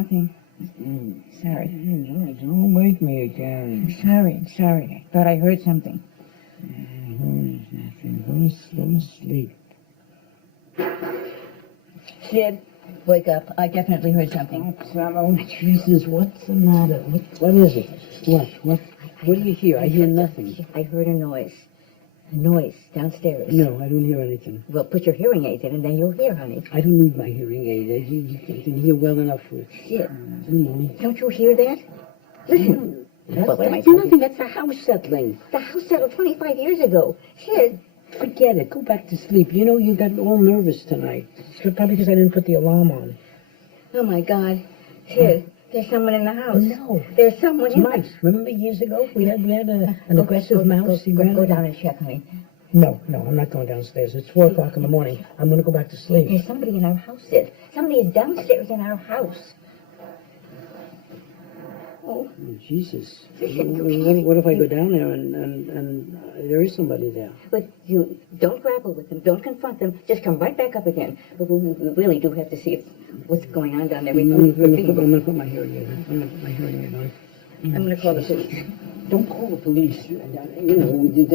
nothing. Sorry. No, don't wake me again. I'm sorry. I thought I heard something. Go to sleep. Sid, wake up. I definitely heard something. Oh, Jesus, what's the matter? What is it? What do you hear? I hear nothing. I heard a noise. A noise downstairs. No, I don't hear anything. Well, put your hearing aids in and then you'll hear, honey. I don't need my hearing aid. You can hear well enough for it. Sid, No. don't you hear that? Listen. That's I nothing. That's a house settling. The house settled 25 years ago. Sid. Forget it. Go back to sleep. You know you got all nervous tonight. It's probably because I didn't put the alarm on. Oh, my God. Sid, there's someone in the house. No. There's someone It's in mice. Remember years ago? We had an aggressive mouse. Go down and check, honey. No, I'm not going downstairs. It's 4 o'clock in the morning. I'm going to go back to sleep. There's somebody in our house, Sid. Somebody is downstairs in our house. Oh, Jesus. What if I go down there and there is somebody there? but you don't grapple with them. Don't confront them. Just come right back up again. But we really do have to see what's going on down there. I'm going to put my hearing aid on. I'm going to put my hearing aid on. I'm going to call the police. Don't call the police. You know, it's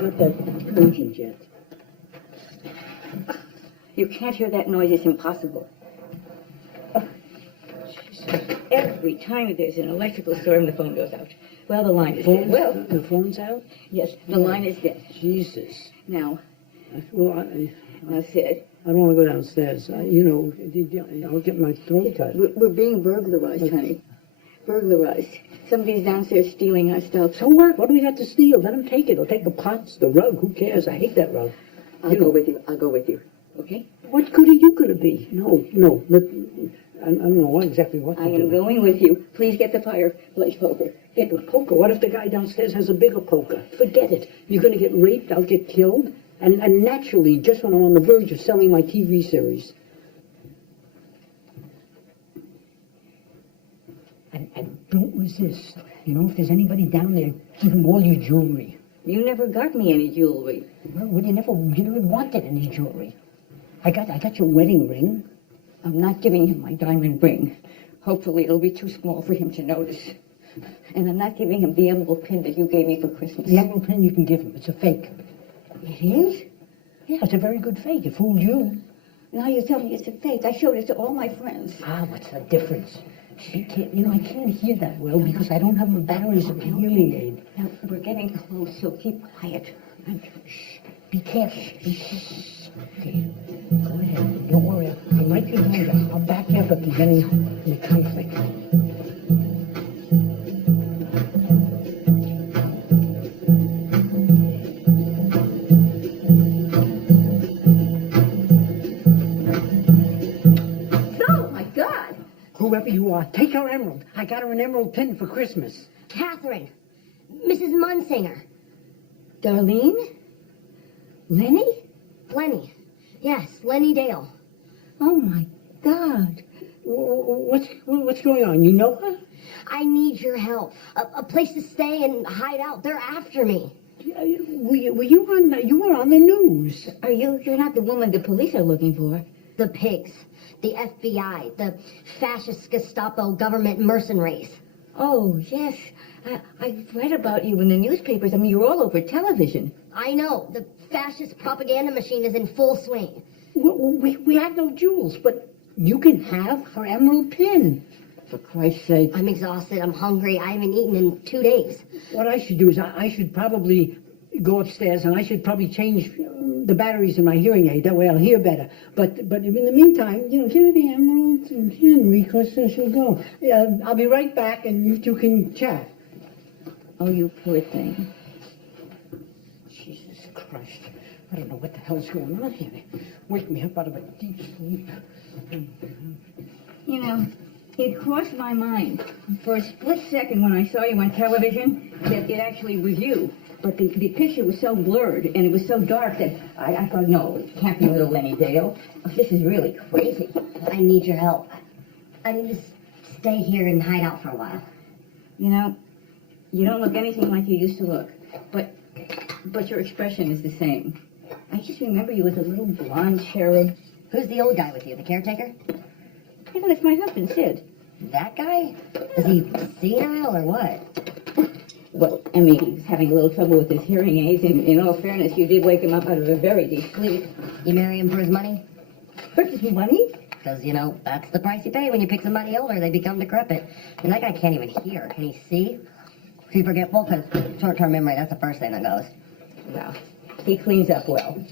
not that urgent yet. You can't hear that noise. It's impossible. Every time there's an electrical storm, the phone goes out. Well, the line is dead. Well, The phone's out? yes, the line is dead. Jesus. Now, Well, Sid, I don't want to go downstairs. I'll get my throat cut. we're being burglarized, honey. Burglarized. Somebody's downstairs stealing our stuff. So what? What do we got to steal? Let them take it. They'll take the pots, the rug. Who cares? I hate that rug. I'll go with you. Okay? What good are you going to be? No. I don't know exactly what to I do. am going with you. Please get the fireplace poker. Get the poker. What if the guy downstairs has a bigger poker? Forget it. You're going to get raped. I'll get killed. And naturally, just when I'm on the verge of selling my TV series. And don't resist. You know, if there's anybody down there, give him all your jewelry. You never got me any jewelry. Well, you never wanted any jewelry. I got your wedding ring. I'm not giving him my diamond ring. Hopefully it'll be too small for him to notice. And I'm not giving him the emerald pin that you gave me for Christmas. The emerald pin you can give him. It's a fake. It is? Yeah, it's a very good fake. It fooled you. Now you tell me it's a fake. I showed it to all my friends. Ah, what's the difference? I can't hear that well because I don't have the batteries of the hearing aid. Now, we're getting close, so keep quiet. Shh. Be careful. Okay. Go ahead. Don't worry. I might be behind you. I'll back you up if there's any conflict. Whoever you are, take her emerald. I got her an emerald pin for Christmas. Catherine. Mrs. Munsinger. Darlene? Lenny? Lenny. Yes, Lenny Dale. Oh, my God. What's going on? You know her? I need your help. A place to stay and hide out. They're after me. You were on the news. You're not the woman the police are looking for. The pigs. The FBI. The fascist Gestapo government mercenaries. Oh, yes. I read about you in the newspapers. I mean, you're all over television. I know. The fascist propaganda machine is in full swing. We have no jewels, but you can have her emerald pin. For Christ's sake. I'm exhausted. I'm hungry. I haven't eaten in 2 days. What I should do is I should probably go upstairs and I should probably change the batteries in my hearing aid. That way I'll hear better. But in the meantime, give her the emerald to Henry because she'll go. I'll be right back and you two can chat. Oh, you poor thing. Jesus Christ. I don't know what the hell's going on here. They wake me up out of a deep sleep. You know, it crossed my mind for a split second when I saw you on television that it actually was you. But the picture was so blurred and it was so dark that I thought, no, it can't be little Lenny Dale. Oh, this is really crazy. I need your help. I need to stay here and hide out for a while. You know, you don't look anything like you used to look. But your expression is the same. I just remember you as a little blonde cherub. Who's the old guy with you, the caretaker? I I thought it's my husband, Sid. That guy? Is he senile or what? Well, I mean, he was having a little trouble with his hearing aids, and in all fairness, you did wake him up out of a very deep sleep. You marry him for his money? For his money? Because, you know, that's the price you pay when you pick somebody older. They become decrepit. And that guy can't even hear. Can he see? Is he forgetful? Because short-term memory, that's the first thing that goes. Well, he cleans up well.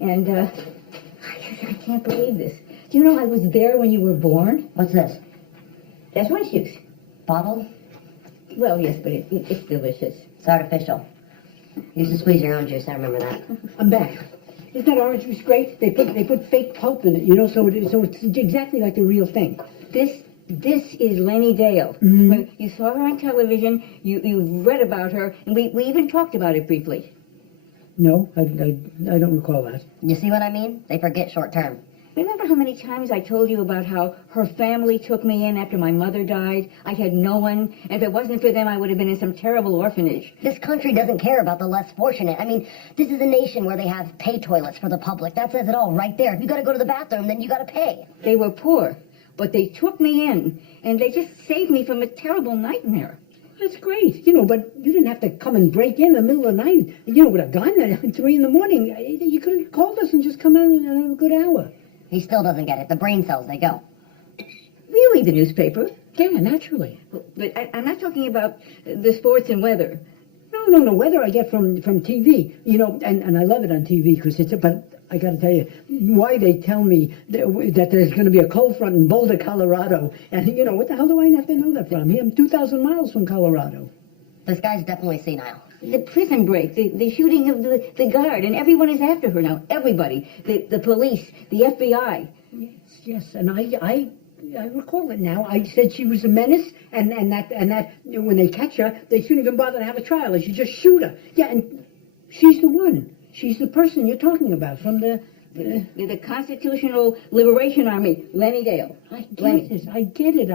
And, I can't believe this. Do you know I was there when you were born? What's this? That's orange juice. Bottled? Well, yes, but it's delicious. It's artificial. You used to squeeze your own juice, I remember that. I'm back. Isn't that orange juice great? They put fake pulp in it, you know, so it's exactly like the real thing. This is Lenny Dale. Mhm. When you saw her on television, you read about her, and we even talked about it briefly. No, I don't recall that. You see what I mean? They forget short-term. Remember how many times I told you about how her family took me in after my mother died? I had no one, and if it wasn't for them, I would have been in some terrible orphanage. This country doesn't care about the less fortunate. I mean, this is a nation where they have pay toilets for the public. That says it all right there. If you got to go to the bathroom, then you got to pay. They were poor, but they took me in, and they just saved me from a terrible nightmare. That's great, you know, but you didn't have to come and break in the middle of the night, you know, with a gun at 3 in the morning. You could have called us and just come in and have a good hour. He still doesn't get it. The brain cells, they go. You read the newspaper. Yeah, naturally. But I'm not talking about the sports and weather. No, weather I get from TV, you know, and I love it on TV because but I got to tell you, why they tell me that there's going to be a cold front in Boulder, Colorado, and, you know, what the hell do I have to know that from? I'm 2,000 miles from Colorado. This guy's definitely senile. The prison break, the shooting of the guard, and everyone is after her now. Everybody. The police, the FBI. Yes, and I recall it now. I said she was a menace, and that when they catch her, they shouldn't even bother to have a trial. They should just shoot her. Yeah, and she's the one. She's the person you're talking about from the Constitutional Liberation Army, Lenny Dale. I get it.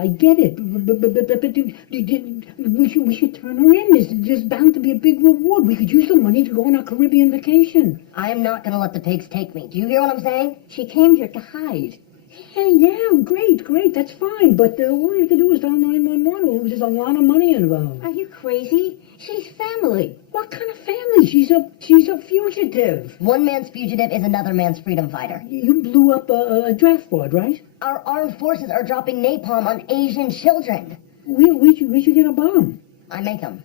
But we should turn her in. There's bound to be a big reward. We could use the money to go on our Caribbean vacation. I am not going to let the pigs take me. Do you hear what I'm saying? She came here to hide. Hey, yeah, great, that's fine. But all you have to do is dial 911. There's a lot of money involved. Are you crazy? She's family. What kind of family? She's a fugitive. One man's fugitive is another man's freedom fighter. You blew up a draft board, right? Our armed forces are dropping napalm on Asian children. We should get a bomb. I make them.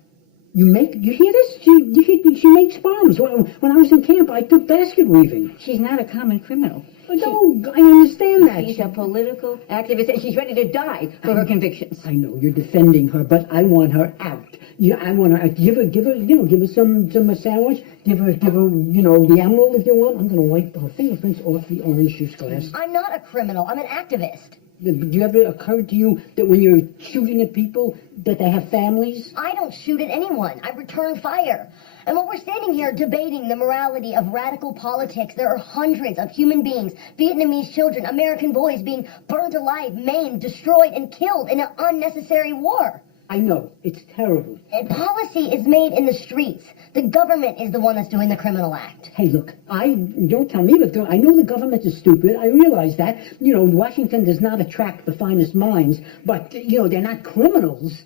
You hear this? She makes bombs. When I was in camp, I took basket weaving. She's not a common criminal. No, I understand that. She's a political activist, and she's ready to die for her convictions. I know you're defending her, but I want her out. I want her out. Give her some a sandwich. Give her, the emerald if you want. I'm gonna wipe her fingerprints off the orange juice glass. I'm not a criminal. I'm an activist. Do you ever occur to you that when you're shooting at people, that they have families? I don't shoot at anyone. I return fire. And while we're standing here debating the morality of radical politics, there are hundreds of human beings, Vietnamese children, American boys being burned alive, maimed, destroyed, and killed in an unnecessary war. I know. It's terrible. And policy is made in the streets. The government is the one that's doing the criminal act. Hey, look, don't tell me, but I know the government is stupid. I realize that. Washington does not attract the finest minds, but, they're not criminals.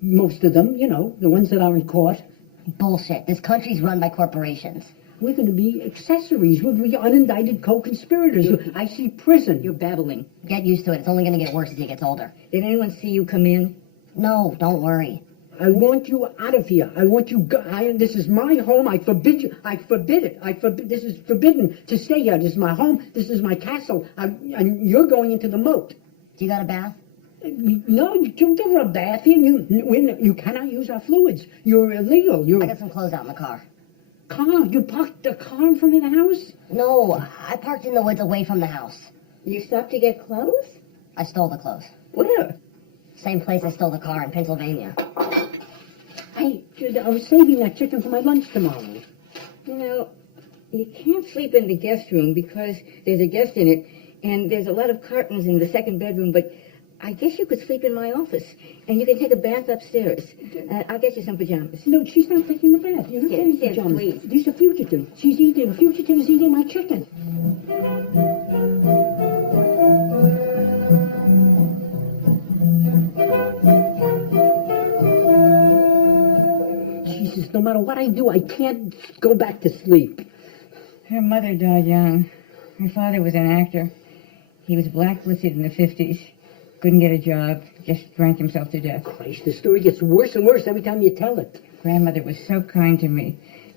Most of them, the ones that aren't caught. Bullshit. This country's run by corporations. We're going to be accessories. We're going to be unindicted co-conspirators. I see prison. You're babbling. Get used to it. It's only going to get worse as he gets older. Did anyone see you come in? No, don't worry. I want you out of here. I want you. This is my home. I forbid you. I forbid it. This is forbidden to stay here. This is my home. This is my castle. And you're going into the moat. Do you got a bath? No, you don't give her a bath here. You cannot use our fluids. You're illegal. I got some clothes out in the car. Car? You parked the car in front of the house? No, I parked in the woods away from the house. You stopped to get clothes? I stole the clothes. Where? Same place I stole the car in Pennsylvania. I was saving that chicken for my lunch tomorrow. You can't sleep in the guest room because there's a guest in it, and there's a lot of curtains in the second bedroom, but I guess you could sleep in my office, and you can take a bath upstairs. I'll get you some pajamas. No, she's not taking the bath. You're not getting Yes, pajamas. please. She's a fugitive. A fugitive is eating my chicken. Jesus, no matter what I do, I can't go back to sleep. Her mother died young. Her father was an actor. He was blacklisted in the 50s. Couldn't get a job. Just drank himself to death. Christ, the story gets worse and worse every time you tell it. Grandmother was so kind to me.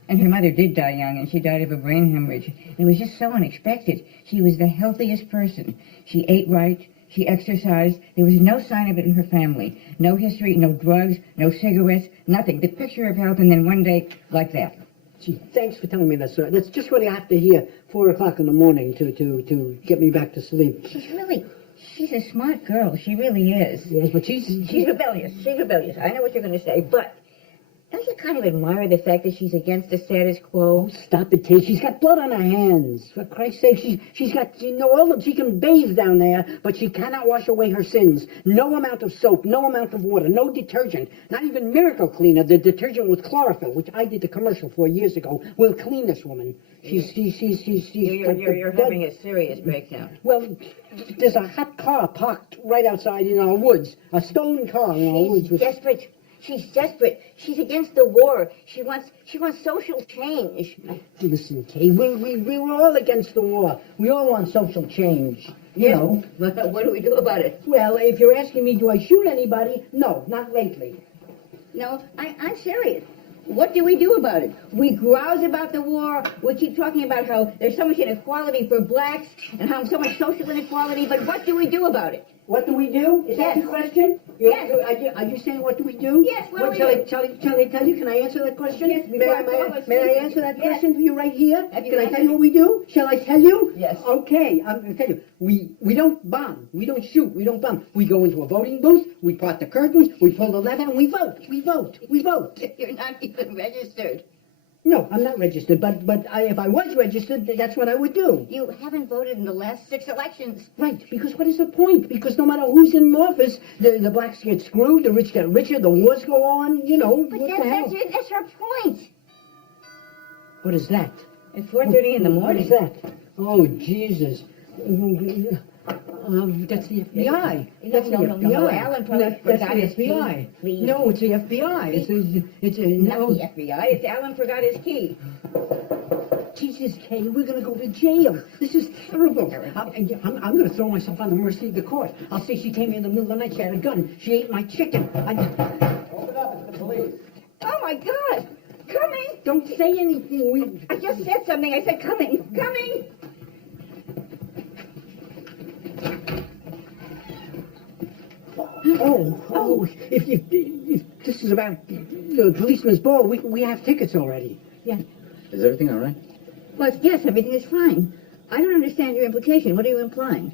And her mother did die young, and she died of a brain hemorrhage. It was just so unexpected. She was the healthiest person. She ate right. She exercised. There was no sign of it in her family. No history, no drugs, no cigarettes, nothing. The picture of health, and then one day, like that. Gee, thanks for telling me that, sir. That's just what I have to hear 4 o'clock in the morning to get me back to sleep. She's a smart girl. She really is. Yes, but She's rebellious. She's rebellious. I know what you're going to say, but don't you kind of admire the fact that she's against the status quo? Stop it, Kate. She's got blood on her hands. For Christ's sake, she's got, all of, she can bathe down there, but she cannot wash away her sins. No amount of soap, no amount of water, no detergent, not even Miracle Cleaner, the detergent with chlorophyll, which I did the commercial for years ago, will clean this woman. You're having a serious breakdown. Well, there's a hot car parked right outside in our woods. A stolen car in our woods. She's desperate. She's desperate. She's against the war. She wants social change. Listen, Kay, we're all against the war. We all want social change. You know. But what do we do about it? Well, if you're asking me, do I shoot anybody? No, not lately. No, I'm serious. What do we do about it? We grouse about the war. We keep talking about how there's so much inequality for blacks and how so much social inequality, but what do we do about it? What do we do? Is that the question? Yes. Are you saying what do we do? Yes, what do we do? Shall I tell you? Can I answer that question? Yes, may I answer that question for you right here? Have you Can I answered tell you what we do? Shall I tell you? Yes. Okay, I'm going to tell you. We don't bomb. We don't shoot. We don't bomb. We go into a voting booth, we part the curtains, we pull the lever, and we vote. We vote. We vote. You're not even registered. No, I'm not registered, but if I was registered, that's what I would do. You haven't voted in the last 6 elections. Right, because what is the point? Because no matter who's in office, the blacks get screwed, the rich get richer, the wars go on, But what the hell? that's her point. What is that? At 4:30 in the What morning. is that? Oh, Jesus. That's the FBI. That's the FBI. No, Allen probably That's forgot the his key. FBI. Please. No, it's the FBI. It's Not the FBI. It's Allen forgot his key. Jesus, Kay, we're going to go to jail. This is terrible. I'm going to throw myself on the mercy of the court. I'll say she came in the middle of the night, she had a gun. She ate my chicken. Open up, it's the police. Oh, my God. Coming. Don't say anything. I just said something. I said coming. Coming. If this is about the policeman's ball, we have tickets already. Yeah. Is everything all right? Well, yes, everything is fine. I don't understand your implication. What are you implying?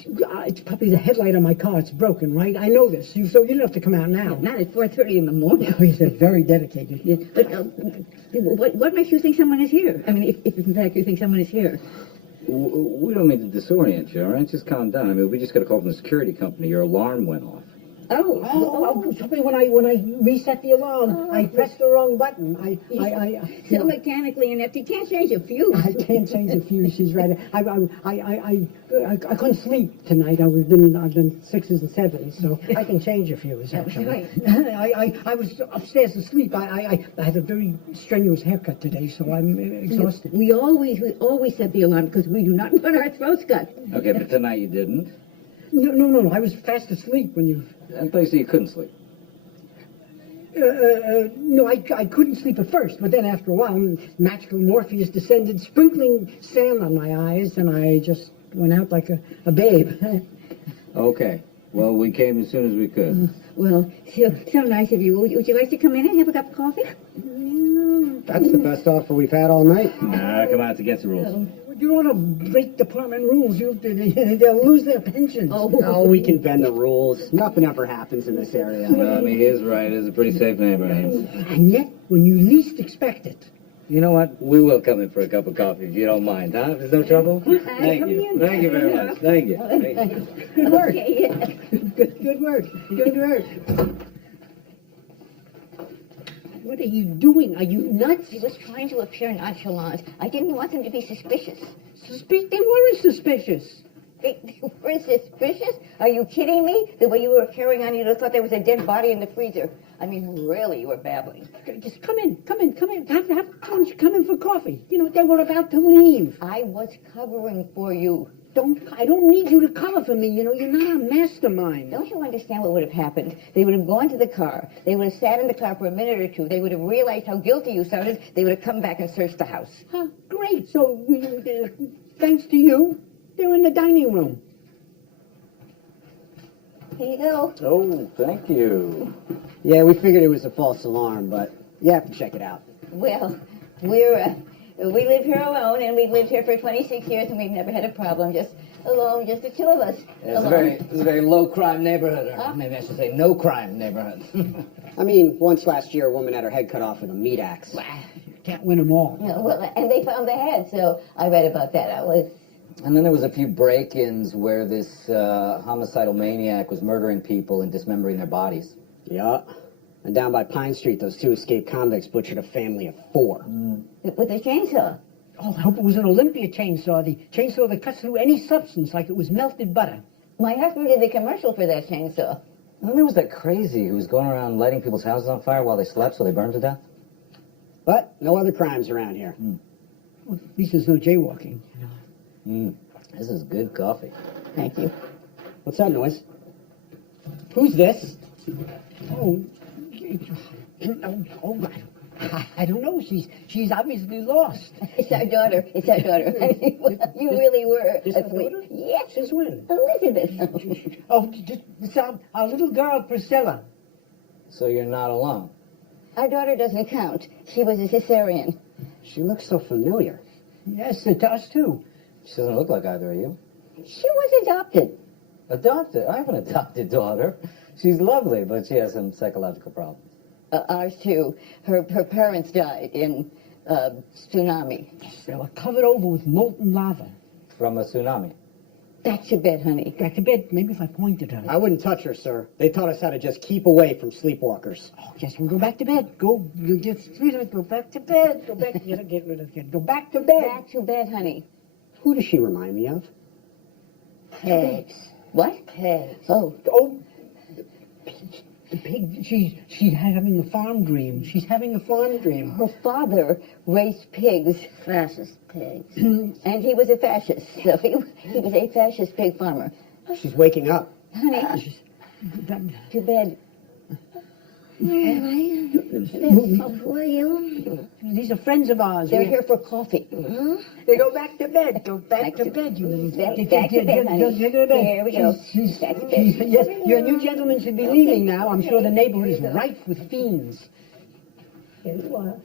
It's probably the headlight on my car. It's broken, right? I know this. So you don't have to come out now. Not at 4:30 in the morning. Oh, he's very dedicated. Yeah, but what makes you think someone is here? I mean, if in fact you think someone is here. We don't mean to disorient you, all right? Just calm down. I mean, we just got a call from the security company. Your alarm went off. Probably when I reset the alarm, I pressed the wrong button. So mechanically inept, you can't change a fuse. I can't change the fuse. She's right. I couldn't sleep tonight. I've been 6s and 7s, so I can change a fuse. Actually, Right. I was upstairs asleep. I had a very strenuous haircut today, so I'm exhausted. We always set the alarm because we do not want our throats cut. Okay, but tonight you didn't. No. I was fast asleep when you. I thought you said you couldn't sleep. No, I couldn't sleep at first, but then after a while, magical Morpheus descended, sprinkling sand on my eyes, and I just went out like a babe. Okay. Well, we came as soon as we could. Well, so nice of you. Would you like to come in and have a cup of coffee? That's the best offer we've had all night. Nah, come on, it's against the rules. You don't want to break department rules. They'll lose their pensions. Oh, we can bend the rules. Nothing ever happens in this area. I mean, he is right. It's a pretty safe neighborhood. And yet, when you least expect it. You know what? We will come in for a cup of coffee if you don't mind, huh? There's no trouble? Thank you. Thank you very much. Thank you. Good work. Okay. Good work. Good work. What are you doing? Are you nuts? He was trying to appear nonchalant. I didn't want them to be suspicious. They weren't suspicious. We're suspicious? Are you kidding me? The way you were carrying on, you'd have thought there was a dead body in the freezer. I mean, really, you were babbling. Just come in. Come in for coffee. You know, they were about to leave. I was covering for you. I don't need you to cover for me. You know, you're not a mastermind. Don't you understand what would have happened? They would have gone to the car. They would have sat in the car for a minute or two. They would have realized how guilty you sounded. They would have come back and searched the house. Huh, great. So, thanks to you, they're in the dining room. Here you go. Oh, thank you. Yeah, we figured it was a false alarm, but you have to check it out. Well, we live here alone, and we've lived here for 26 years, and we've never had a problem. Just alone, just the two of us. It's Alone. a very low-crime neighborhood, or maybe I should say no-crime neighborhood. I mean, once last year, a woman had her head cut off with a meat axe. Can't win them all. Yeah, well, and they found the head, so I read about that. And then there was a few break-ins where this homicidal maniac was murdering people and dismembering their bodies. Yeah. And down by Pine Street, those two escaped convicts butchered a family of 4. With the chainsaw. Oh, I hope it was an Olympia chainsaw, the chainsaw that cuts through any substance like it was melted butter. My husband did the commercial for that chainsaw. And then there was that crazy who was going around lighting people's houses on fire while they slept so they burned to death. But no other crimes around here. Well, at least there's no jaywalking. This is good coffee. Thank you. What's that noise? Who's this? Oh, I don't know. She's obviously lost. It's our daughter. It's our daughter. You really were This her asleep. daughter? Yes. Since when? Elizabeth. Oh, it's our little girl, Priscilla. So you're not alone. Our daughter doesn't count. She was a cesarean. She looks so familiar. Yes, to us too. She doesn't look like either of you. She was adopted. Adopted? I have an adopted daughter. She's lovely, but she has some psychological problems. Ours too. Her parents died in tsunami. They were covered over with molten lava. From a tsunami. Back to bed, honey. Back to bed. Maybe if I pointed her. I wouldn't touch her, sir. They taught us how to just keep away from sleepwalkers. Oh, yes, we'll go back to bed. You just go back to bed. Go back. Get rid of it. Go back to bed. Back to bed, honey. Who does she remind me of? Pigs. What? Pigs. Oh. Oh, the pig. She's having a farm dream. She's having a farm dream. Her father raised pigs. Fascist pigs. And he was a fascist. So he was a fascist pig farmer. She's waking up. Honey, to bed. These are friends of ours. They're here for coffee. They go back to bed. Go back to bed, you little... Back to bed, honey. Here we go. Back to bed. Yes, your new gentleman should be leaving now. I'm sure the neighborhood is rife with fiends. Here you are.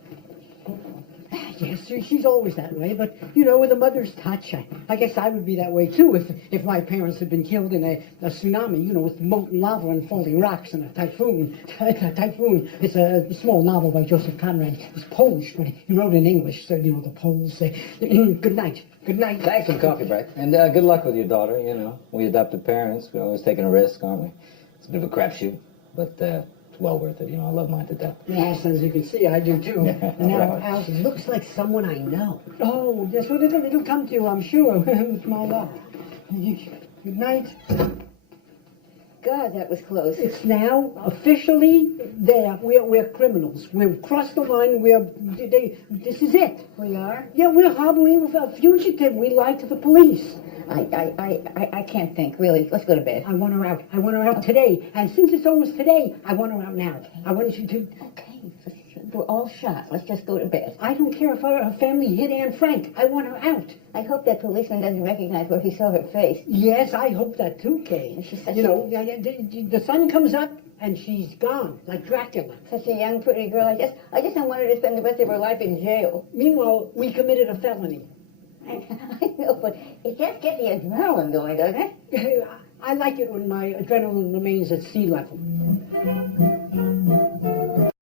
Yes, she's always that way, but, you know, with a mother's touch, I guess I would be that way, too, if my parents had been killed in a tsunami, you know, with molten lava and falling rocks and a typhoon. Typhoon. It's a small novel by Joseph Conrad. It's Polish, but he wrote in English, so, you know, the Poles say, good night. Good night. Thanks for coffee break. And good luck with your daughter, you know. We adopted parents. We're always taking a risk, aren't we? It's a bit of a crapshoot, but it's well worth it. You know, I love mine to death. Yes, as you can see, I do, too. And now, Right. Al, She looks like someone I know. oh, yes, well, it'll come to you, I'm sure, with my luck. Good night. God, that was close. It's now officially there. We're criminals. We've crossed the line. This is it. We are? Yeah, we're harboring a fugitive. We lied to the police. I can't think, really. Let's go to bed. I want her out. I want her out today. And since it's almost today, I want her out now. I want you to... Okay, we're all shot. Let's just go to bed. I don't care if her family hit Anne Frank. I want her out. I hope that policeman doesn't recognize where he saw her face. Yes, I hope that too, Kay. She's such You know, the sun comes up and she's gone, like Dracula. Such a young, pretty girl. I just don't want her to spend the rest of her life in jail. Meanwhile, we committed a felony. I know, but it just gets the adrenaline going, doesn't it? I like it when my adrenaline remains at sea level.